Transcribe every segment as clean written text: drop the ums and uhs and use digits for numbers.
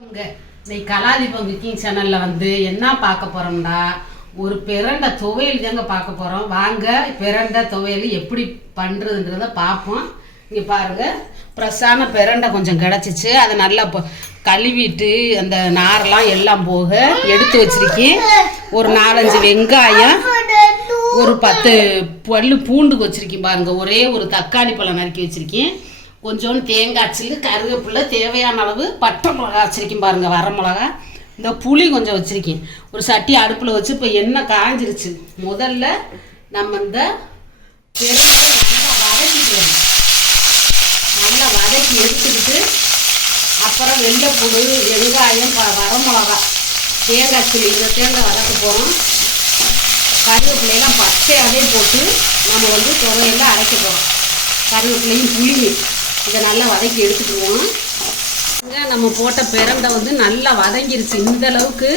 இன்னைக்கு கலாதீபம் குக்கிங் சேனல்ல என்ன பார்க்க போறோம்னா ஒரு பிரண்ட துவையல் தாங்க பார்க்க போறோம். வாங்க பிரண்ட துவையல் எப்படி பண்றதுன்றத பார்ப்போம். இங்க பாருங்க, ஃப்ரெஷ்ஷான பிரண்டை கொஞ்சம் கிடச்சிச்சு. அதை நல்லா கழுவிட்டு அந்த நாரெல்லாம் எல்லாம் போக எடுத்து வச்சிருக்கேன். ஒரு 4-5 வெங்காயம், ஒரு 10 பல்லு பூண்டு வச்சிருக்கேன். பாருங்க, ஒரே ஒரு தக்காளி பழம் நறுக்கி வச்சிருக்கேன். கொஞ்சோண்டு தேங்காய் சில்லு, கருவேப்பிலை, தேவையான அளவு பட்டை மிளகா வச்சுருக்கேன். பாருங்கள், வர மிளகா, இந்த புளி கொஞ்சம் வச்சுருக்கேன். ஒரு சட்டி அடுப்பில் வச்சு இப்போ எண்ணெய் காஞ்சிருச்சு. முதல்ல நம்ம இந்த நல்லா வதக்கிட்டு நல்லா வதக்கி எடுத்துக்கிட்டு அப்புறம் வெள்ளைப்பூடு, வெங்காயம், வர மிளகா, தேங்காய் சில்லு, இந்த தேங்காய் வதக்க போகிறோம். கருவேப்பிலையெல்லாம் பச்சையாகவே போட்டு நம்ம துவையெல்லாம் அரைக்க போகிறோம். கருவேப்பிலையும் புளியும் இதை நல்லா வதக்கி எடுத்துக்கிடுவோம். நம்ம போட்ட பிரண்டை நல்லா வதங்கிருச்சு. இந்த அளவுக்கு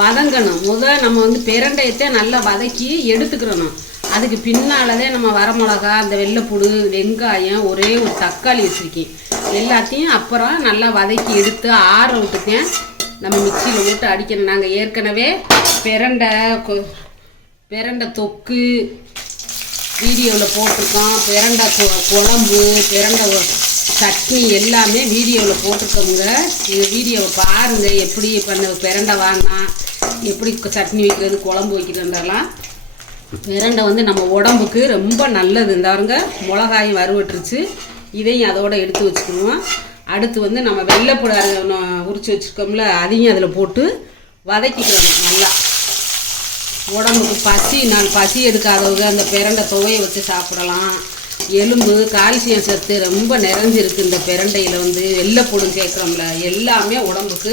வதங்கணும். நம்ம பிரண்டையத்தை நல்லா வதக்கி எடுத்துக்கிறணும். அதுக்கு பின்னால்தான் நம்ம வரமிளகா, அந்த வெள்ளைப்பூடு, வெங்காயம், ஒரே ஒரு தக்காளி வச்சுருக்கேன். எல்லாத்தையும் அப்புறம் நல்லா வதக்கி எடுத்து ஆற விட்டுக்கேன். நம்ம மிக்சியில் போட்டு அடிக்கணும். நாங்கள் ஏற்கனவே பிரண்டை தொக்கு வீடியோவில் போட்டிருக்கோம். பிரண்டை குழம்பு, பிரண்டை சட்னி எல்லாமே வீடியோவில் போட்டிருக்கோங்க. இந்த வீடியோவை பாருங்கள். எப்படி பிரண்டை வாங்கினா எப்படி சட்னி வைக்கிறது, குழம்பு வைக்கிறதுலாம். பிரண்டை நம்ம உடம்புக்கு ரொம்ப நல்லது. இந்தாருங்க, மிளகாயும் வறுவட்டுருச்சு. இதையும் அதோடு எடுத்து வச்சுக்கணும். அடுத்து நம்ம வெள்ளைப்பூடு உரிச்சு வச்சுருக்கோம்ல, அதையும் அதில் போட்டு வதக்கிக்கிறோம். நல்லா உடம்புக்கு பசி எடுக்காதவங்க அந்த பிரண்டை துவையை வச்சு சாப்பிடலாம். எலும்பு, கால்சியம் சத்து ரொம்ப நிறைஞ்சிருக்கு இந்த பிரண்டையில். வெள்ளைப்பூடு சேர்க்குறோம்ல, எல்லாமே உடம்புக்கு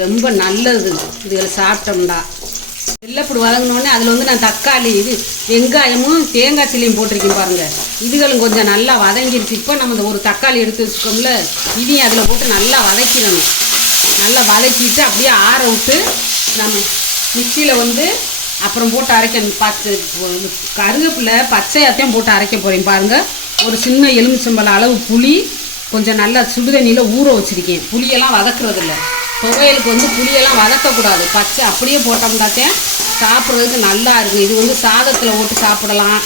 ரொம்ப நல்லது. இதுகளை சாப்பிட்டோம்டா வெள்ளைப்பூடு வதங்கினோடனே அதில் நான் தக்காளி, வெங்காயமும் தேங்காய் சில்லியும் போட்டிருக்கேன். பாருங்கள், இதுகளும் கொஞ்சம் நல்லா வதங்கிருச்சு. இப்போ நம்ம இந்த ஒரு தக்காளி எடுத்து வச்சுக்கோம்ல, இதையும் அதில் போட்டு நல்லா வதக்கிடணும். நல்லா வதக்கிட்டு அப்படியே ஆற விட்டு நம்ம மிக்சியில் அப்புறம் போட்டு அரைக்கணும். கருவேப்பிலை பச்சையாத்தையும் போட்டு அரைக்க போகிறேன். பாருங்கள், ஒரு சின்ன எலுமிச்சம்பழம் அளவு புளி கொஞ்சம் நல்லா சுடுதண்ணியில் ஊற வச்சுருக்கேன். புளியெல்லாம் வதக்குறதில்ல. துவையலுக்கு புளியெல்லாம் வதக்கக்கூடாது. பச்சை அப்படியே போட்டோம்னாத்தே சாப்பிட்றதுக்கு நல்லா இருக்கும். இது சாதத்தில் போட்டு சாப்பிடலாம்.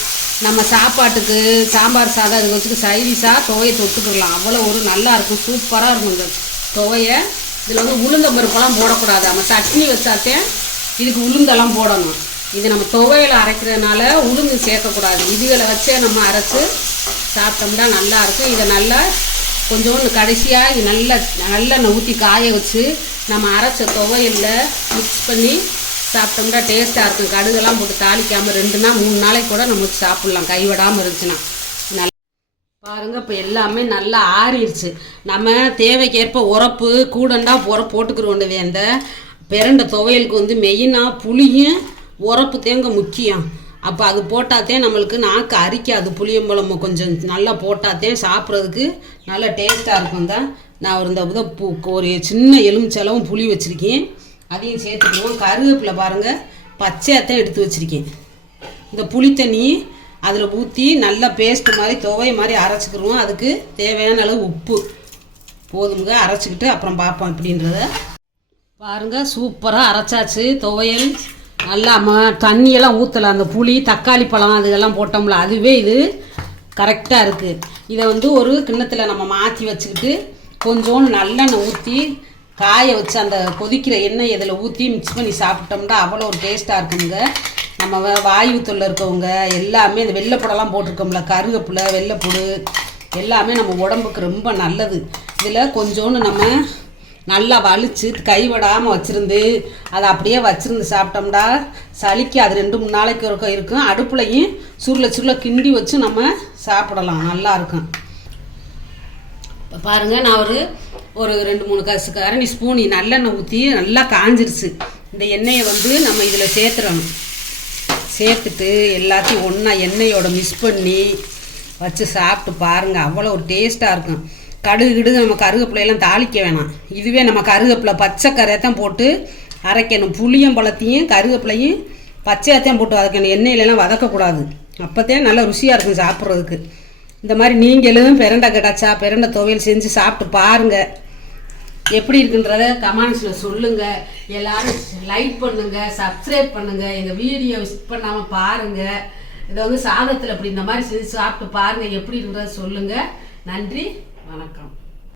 நம்ம சாப்பாட்டுக்கு சாம்பார் சாதம் அது வச்சுட்டு சைடிஷாக துவையை தொட்டுக்கிடலாம். அவ்வளோ ஒரு நல்லா இருக்கும், சூப்பராக இருக்கும் இந்த துவையை. இதில் உளுந்த பருப்பெல்லாம் போடக்கூடாது. நம்ம சட்னி வச்சாத்தே இதுக்கு உளுந்தெல்லாம் போடணும். இது நம்ம துவையில் அரைக்கிறதுனால உளுந்து சேர்க்கக்கூடாது. இதுகளை வச்சே நம்ம அரைச்சி சாப்பிட்டோம்னா நல்லாயிருக்கும். இதை நல்லா கொஞ்சோண்டு கடைசியாக இது நல்லெண்ணெய் ஊற்றி காய வச்சு நம்ம அரைச்ச துவையலில் மிக்ஸ் பண்ணி சாப்பிட்டோம்னா டேஸ்ட்டாக இருக்கும். கடுகெல்லாம் போட்டு தாளிக்காமல் 2 நாள் 3 நாளைக்கு கூட நம்ம வச்சு சாப்பிட்லாம், கைவிடாமல் இருந்துச்சுன்னா. நல்லா பாருங்கள், இப்போ எல்லாமே நல்லா ஆறிடுச்சு. நம்ம தேவைக்கேற்ப உரப்பு கூடண்டா போட்டுக்கிற வேண்டியது. அந்த பிரண்டை துவையலுக்கு மெயினாக புளியும் உரப்பு தேங்க முக்கியம். அப்போ அது போட்டாத்தே நம்மளுக்கு நாக்கு அரிக்காது. புளியம்பழம் கொஞ்சம் நல்லா போட்டாத்தே சாப்பிட்றதுக்கு நல்லா டேஸ்ட்டாக இருக்கும். தான் நான் ஒரு சின்ன எலுமிச்சளவும் புளி வச்சுருக்கேன், அதையும் சேர்த்துக்குவோம். கருவேப்பிலை பாருங்கள், பச்சையாத்தான் எடுத்து வச்சுருக்கேன். இந்த புளி தண்ணி அதில் ஊற்றி நல்லா பேஸ்ட்டு மாதிரி துவை மாதிரி அரைச்சிக்கிடுவோம். அதுக்கு தேவையான அளவு உப்பு போதுங்க. அரைச்சிக்கிட்டு அப்புறம் பார்ப்போம் எப்படின்றத. பாருங்கள், சூப்பராக அரைச்சாச்சு துவையல். நல்லா தண்ணியெல்லாம் ஊற்றலாம். அந்த புளி, தக்காளி பழம் அதுக்கெல்லாம் போட்டோம்ல, அதுவே இது கரெக்டாக இருக்குது. இதை ஒரு கிண்ணத்தில் நம்ம மாற்றி வச்சுக்கிட்டு கொஞ்சோண்டு நல்லெண்ணெய் ஊற்றி காய வச்சு அந்த கொதிக்கிற எண்ணெய் இதில் ஊற்றி மிக்ஸ் பண்ணி சாப்பிட்டோம்னா அவ்வளோ ஒரு டேஸ்ட்டாக இருக்குங்க. நம்ம வாயு தொல்லை இருக்கவங்க எல்லாமே இந்த வெள்ளைப்பூடெல்லாம் போட்டிருக்கோம்ல, கருவேப்பிலை, வெள்ளைப்பூடு எல்லாமே நம்ம உடம்புக்கு ரொம்ப நல்லது. இதில் கொஞ்சோண்டு நம்ம நல்லா வலிச்சு கைவிடாமல் வச்சுருந்து அதை அப்படியே வச்சுருந்து சாப்பிட்டோம்னா சளிக்கு அது 2-3 நாளைக்கு இருக்கும். அடுப்புலையும் சுருளை கிண்டி வச்சு நம்ம சாப்பிடலாம், நல்லாயிருக்கும். இப்போ பாருங்கள், நான் ஒரு 2-3 கரண்டி ஸ்பூன் நல்லெண்ணெய் ஊற்றி நல்லா காஞ்சிருச்சு. இந்த எண்ணெயை நம்ம இதில் சேர்த்துடணும். சேர்த்துட்டு எல்லாத்தையும் ஒன்றா எண்ணெயோட மிக்ஸ் பண்ணி வச்சு சாப்பிட்டு பாருங்கள், அவ்வளோ ஒரு டேஸ்ட்டாக இருக்கும். கடுகு நம்ம கருவேப்பிலையெல்லாம் தாளிக்க வேணாம். இதுவே நம்ம கருவேப்பிலை பச்சை கரையத்தான் போட்டு அரைக்கணும். புளியம்பழத்தையும் கருவேப்பிலையும் பச்சையாத்தையும் போட்டு வதக்கணும். எண்ணெயிலலாம் வதக்கக்கூடாது. அப்போத்தான் நல்லா ருசியாக இருக்கும் சாப்பிட்றதுக்கு. இந்த மாதிரி நீங்களும் பிரண்டை கிடச்சா பிரண்டை துவையல் செஞ்சு சாப்பிட்டு பாருங்கள். எப்படி இருக்குன்றத கமெண்ட்ஸில் சொல்லுங்கள். எல்லாரும் லைக் பண்ணுங்கள், சப்ஸ்கிரைப் பண்ணுங்கள், எங்கள் வீடியோ மிஸ் பண்ணாமல் பாருங்கள். இதை வந்து சாதத்தில் இப்படி இந்த மாதிரி செஞ்சு சாப்பிட்டு பாருங்கள், எப்படி இருக்குன்றத சொல்லுங்கள். நன்றி, வணக்கம்.